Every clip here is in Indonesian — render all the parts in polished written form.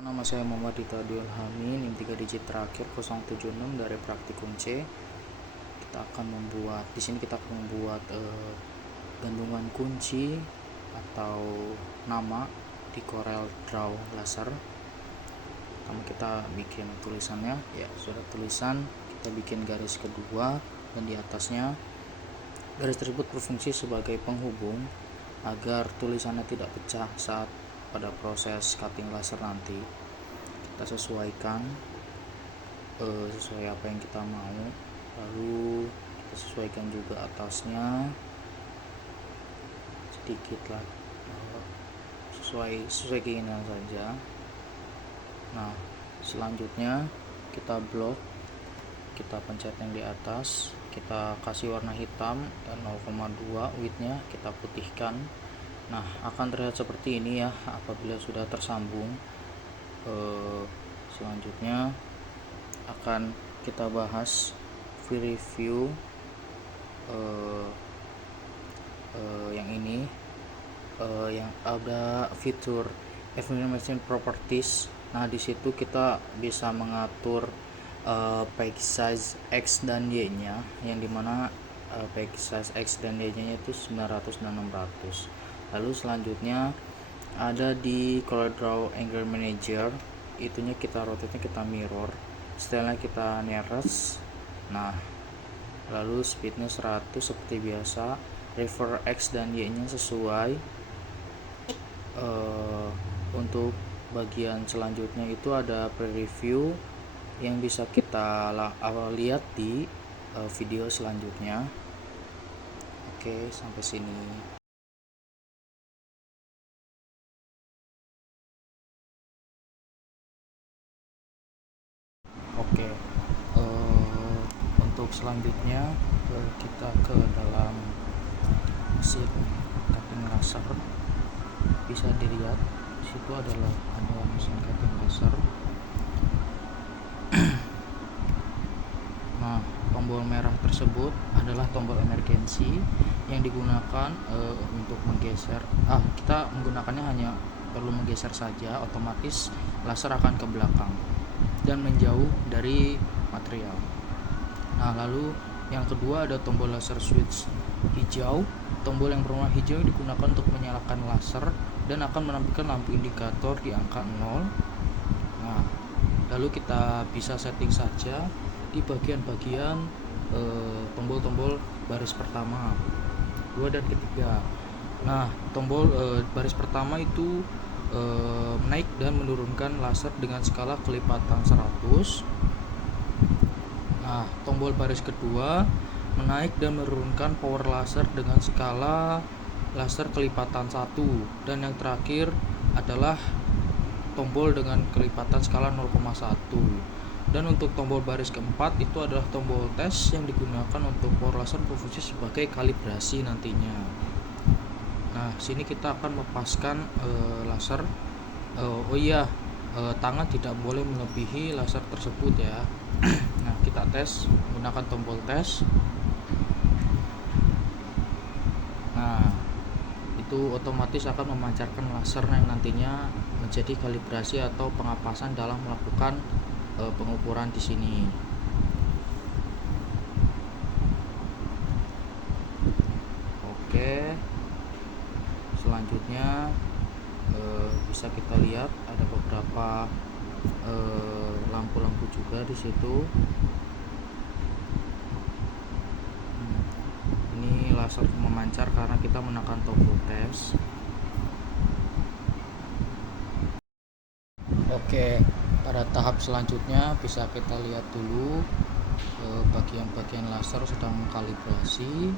Nama saya Muhammad Dita Diolhami, NIM 3 digit terakhir 076 dari Praktikum C. Di sini kita akan membuat gantungan kunci atau nama di Corel Draw Laser. Pertama kita bikin tulisannya, ya sudah tulisan, kita bikin garis kedua dan di atasnya garis tersebut berfungsi sebagai penghubung agar tulisannya tidak pecah saat pada proses cutting laser nanti. Kita sesuaikan sesuai apa yang kita mau, lalu kita sesuaikan juga atasnya sedikit lah, sesuai keinginan saja. Nah, selanjutnya kita blok, kita pencet yang di atas, kita kasih warna hitam 0,2 widthnya, kita putihkan. Nah, akan terlihat seperti ini ya apabila sudah tersambung. Selanjutnya akan kita bahas review yang ini, yang ada fitur Information Properties. Nah, di situ kita bisa mengatur page size X dan Y nya, yang dimana page size X dan Y nya itu 900 dan 600. Lalu selanjutnya ada di CorelDRAW Angle Manager, itunya kita rotate, kita mirror, stylenya kita nearest. Nah, lalu speednya 100 seperti biasa, refer X dan Y nya sesuai. Untuk bagian selanjutnya itu ada preview yang bisa kita lihat di video selanjutnya. Oke, sampai sini. Oke, untuk selanjutnya kita ke dalam mesin cutting laser. Bisa dilihat di situ ada mesin cutting laser. Nah, tombol merah tersebut adalah tombol emergency yang digunakan untuk menggeser. Kita menggunakannya hanya perlu menggeser saja, otomatis laser akan ke belakang dan menjauh dari material. Nah, lalu yang kedua ada tombol laser switch hijau. Tombol yang berwarna hijau digunakan untuk menyalakan laser dan akan menampilkan lampu indikator di angka 0. Nah, lalu kita bisa setting saja di bagian-bagian tombol-tombol baris pertama, 2 dan ketiga. Nah, tombol baris pertama itu menaik dan menurunkan laser dengan skala kelipatan 100. Nah, tombol baris kedua menaik dan menurunkan power laser dengan skala laser kelipatan 1, dan yang terakhir adalah tombol dengan kelipatan skala 0,1. Dan untuk tombol baris keempat itu adalah tombol tes yang digunakan untuk power laser berfungsi sebagai kalibrasi nantinya. Nah, sini kita akan melepaskan laser. Tangan tidak boleh melebihi laser tersebut ya. Nah, kita tes menggunakan tombol tes. Nah, itu otomatis akan memancarkan laser yang nantinya menjadi kalibrasi atau pengapasan dalam melakukan pengukuran di sini. Oke, selanjutnya bisa kita lihat ada beberapa lampu-lampu juga di situ. Ini laser memancar karena kita menekan tombol tes. Oke, pada tahap selanjutnya bisa kita lihat dulu bagian-bagian laser sedang mengkalibrasi.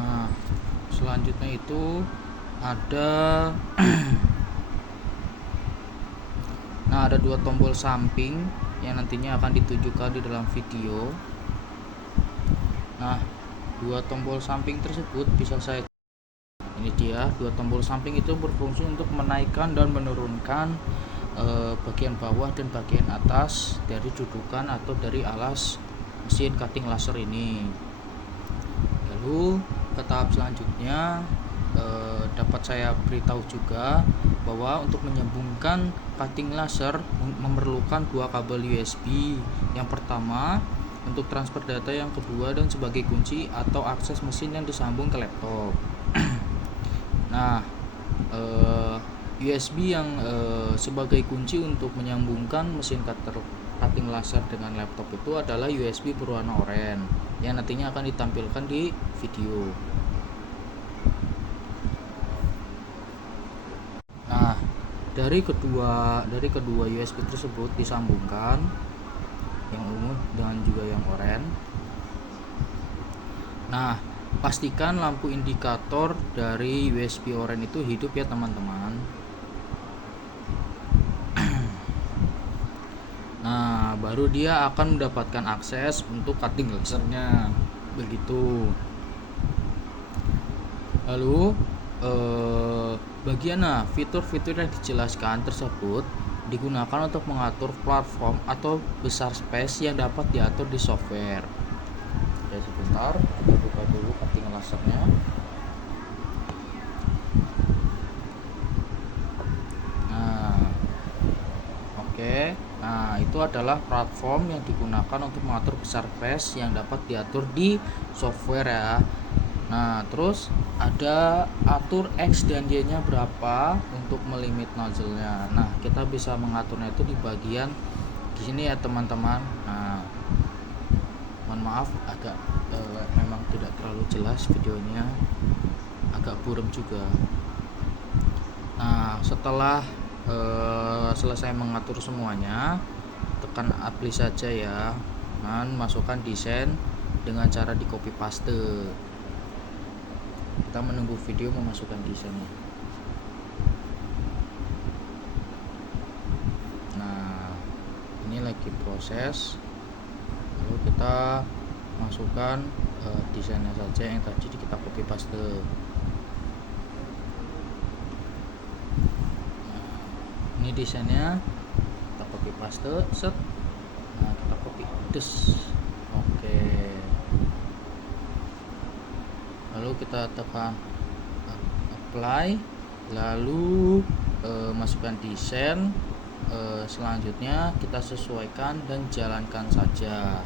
Nah, selanjutnya itu ada ada 2 tombol samping yang nantinya akan ditunjukkan di dalam video. Nah, 2 tombol samping tersebut bisa saya, ini dia 2 tombol samping itu berfungsi untuk menaikkan dan menurunkan bagian bawah dan bagian atas dari dudukan atau dari alas mesin cutting laser ini. Lalu ke tahap selanjutnya dapat saya beritahu juga bahwa untuk menyambungkan cutting laser memerlukan dua kabel USB. Yang pertama untuk transfer data, yang kedua dan sebagai kunci atau akses mesin yang disambung ke laptop. Nah, USB yang sebagai kunci untuk menyambungkan mesin cutting laser dengan laptop itu adalah USB berwarna oranye yang nantinya akan ditampilkan di video. Nah, dari kedua USB tersebut disambungkan, yang ungu dan juga yang oranye. Nah, pastikan lampu indikator dari USB oranye itu hidup ya teman-teman. Nah, baru dia akan mendapatkan akses untuk cutting lasernya, begitu. Lalu bagian fitur-fitur yang dijelaskan tersebut digunakan untuk mengatur platform atau besar space yang dapat diatur di software. Ya, sebentar, kita buka dulu cutting lasernya. Nah, oke. Nah, itu adalah platform yang digunakan untuk mengatur besar space yang dapat diatur di software ya. Nah, terus ada atur X dan Y-nya berapa untuk melimit nozzle-nya. Nah, kita bisa mengaturnya itu di bagian di sini ya teman-teman. Nah, mohon maaf agak memang tidak terlalu jelas videonya, agak buram juga. Nah, setelah selesai mengatur semuanya, tekan apply saja ya, dan masukkan desain dengan cara di copy paste. Kita menunggu video memasukkan desainnya. Nah, ini lagi proses. Lalu kita masukkan desainnya saja yang tadi kita copy paste. Nah, ini desainnya kita copy paste, set. Nah, kita copy des. Oke. Lalu kita tekan apply, lalu masukkan desain. Selanjutnya kita sesuaikan dan jalankan saja.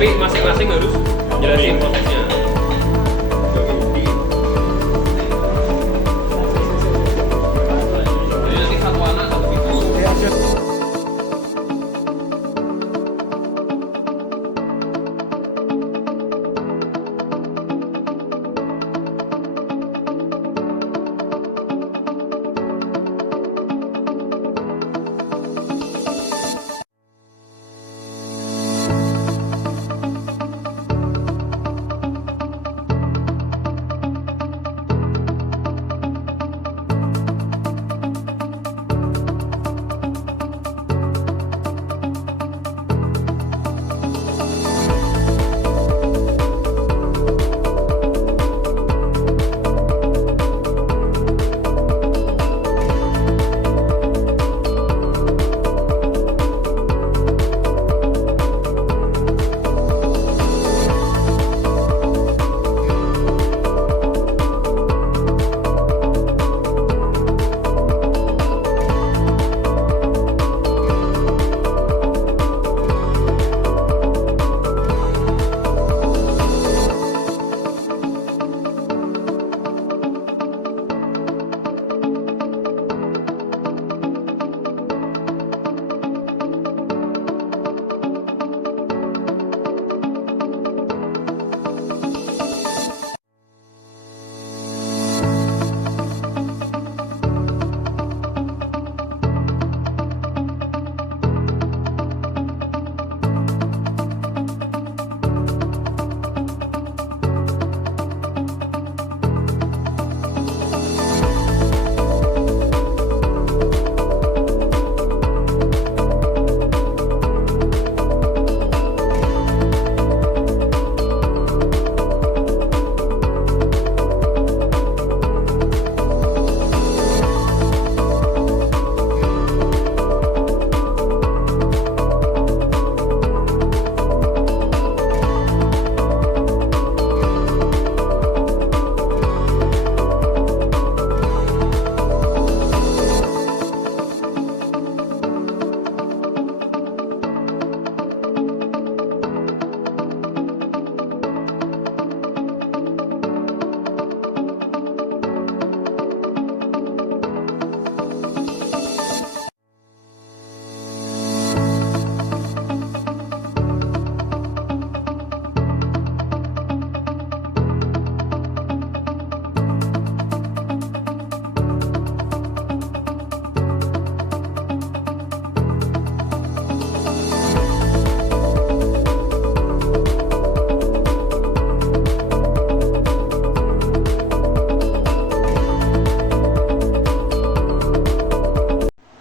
Tapi masing-masing harus jelasin prosesnya. Jadi nanti satu anak satu video.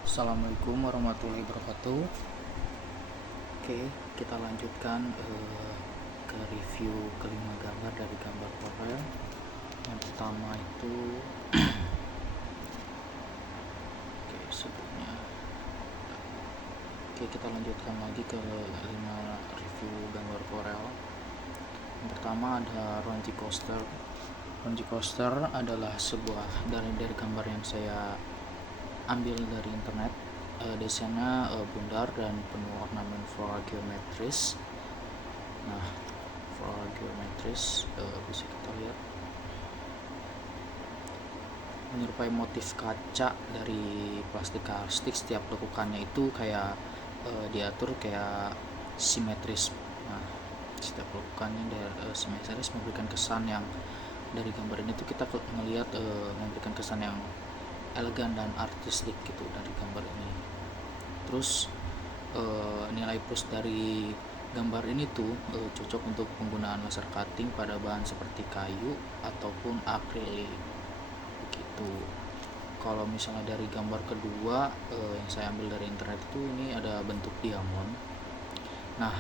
Assalamualaikum warahmatullahi wabarakatuh. Oke, kita lanjutkan ke review kelima gambar dari gambar Corel. Yang pertama itu sebelumnya. Oke, kita lanjutkan lagi ke 5 review gambar Corel. Yang pertama ada Ronji Coaster. Ronji Coaster adalah sebuah dari gambar yang saya ambil dari internet. Desainnya bundar dan penuh ornamen floral geometris. Nah, floral geometris bisa kita lihat menyerupai motif kaca dari plastik karstik. Setiap lekukannya itu kayak diatur kayak simetris. Nah, setiap lekukannya simetris memberikan kesan yang dari gambar ini tuh kita melihat memberikan kesan yang elegan dan artistik gitu dari gambar ini. Terus nilai plus dari gambar ini tuh cocok untuk penggunaan laser cutting pada bahan seperti kayu ataupun akrilik begitu. Kalau misalnya dari gambar kedua yang saya ambil dari internet itu, ini ada bentuk diamond. Nah,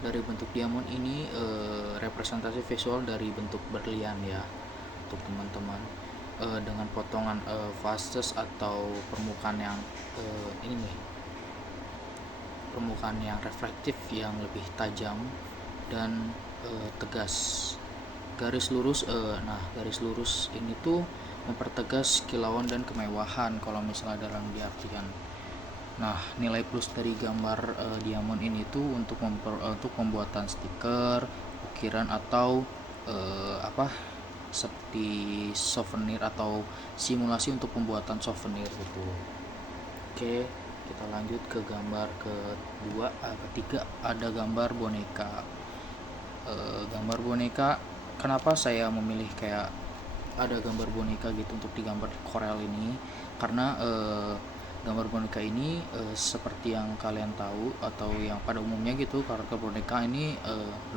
dari bentuk diamond ini representasi visual dari bentuk berlian ya untuk teman-teman. Dengan potongan fases atau permukaan yang ini nih, permukaan yang reflektif yang lebih tajam dan tegas. Garis lurus, garis lurus ini tuh mempertegas kilauan dan kemewahan kalau misalnya dalam diartikan. Nah, nilai plus dari gambar diamond ini tuh untuk untuk pembuatan stiker, ukiran atau seperti souvenir atau simulasi untuk pembuatan souvenir gitu. Oke, kita lanjut ke gambar ketiga, ada gambar boneka. Gambar boneka, kenapa saya memilih kayak ada gambar boneka gitu untuk digambar di Corel ini, karena gambar boneka ini seperti yang kalian tahu atau yang pada umumnya gitu, karakter boneka ini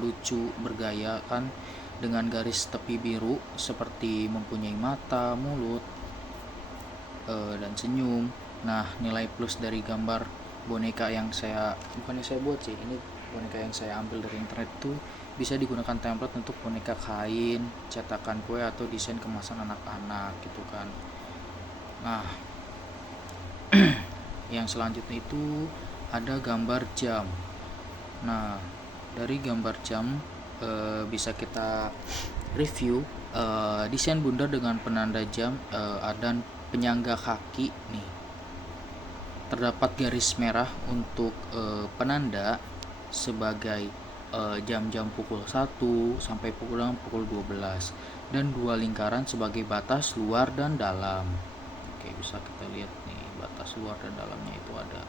lucu, bergaya kan, dengan garis tepi biru seperti mempunyai mata, mulut, dan senyum. Nah, nilai plus dari gambar boneka yang bukannya saya buat sih, ini boneka yang saya ambil dari internet itu bisa digunakan template untuk boneka kain, cetakan kue atau desain kemasan anak-anak gitu kan. Nah, yang selanjutnya itu ada gambar jam. Nah, dari gambar jam bisa kita review desain bundar dengan penanda jam dan penyangga kaki nih. Terdapat garis merah untuk penanda sebagai jam-jam pukul 1 sampai pukul 12 dan 2 lingkaran sebagai batas luar dan dalam. Oke, bisa kita lihat nih batas luar dan dalamnya itu ada.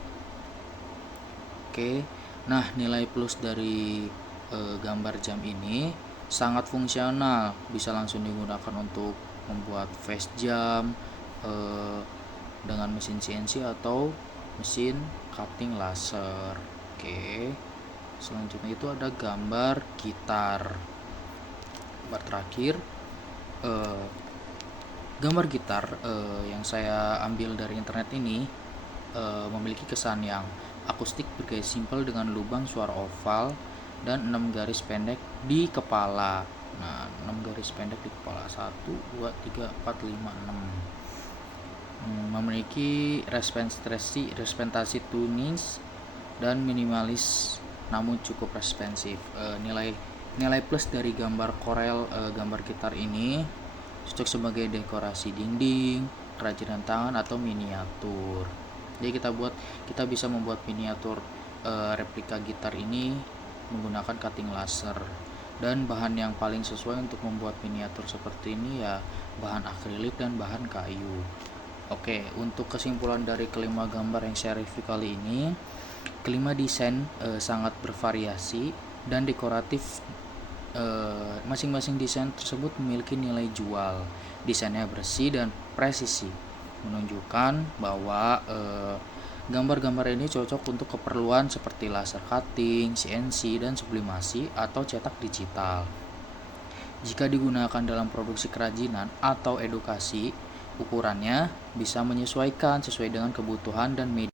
Oke, nah nilai plus dari gambar jam ini sangat fungsional, bisa langsung digunakan untuk membuat face jam dengan mesin CNC atau mesin cutting laser. Oke, selanjutnya itu ada gambar gitar. Gambar terakhir, gambar gitar yang saya ambil dari internet ini memiliki kesan yang akustik, bergaya simpel dengan lubang suara oval dan 6 garis pendek di kepala. Nah, 6 garis pendek di kepala, 1, 2, 3, 4, 5, 6. Memiliki respensasi tunings dan minimalis namun cukup responsif. Nilai plus dari gambar Corel gambar gitar ini cocok sebagai dekorasi dinding, kerajinan tangan atau miniatur. Jadi kita bisa membuat miniatur replika gitar ini menggunakan cutting laser, dan bahan yang paling sesuai untuk membuat miniatur seperti ini ya bahan akrilik dan bahan kayu. Oke, untuk kesimpulan dari kelima gambar yang saya review kali ini, kelima desain sangat bervariasi dan dekoratif. Masing-masing desain tersebut memiliki nilai jual. Desainnya bersih dan presisi, menunjukkan bahwa gambar-gambar ini cocok untuk keperluan seperti laser cutting, CNC, dan sublimasi atau cetak digital. Jika digunakan dalam produksi kerajinan atau edukasi, ukurannya bisa menyesuaikan sesuai dengan kebutuhan dan media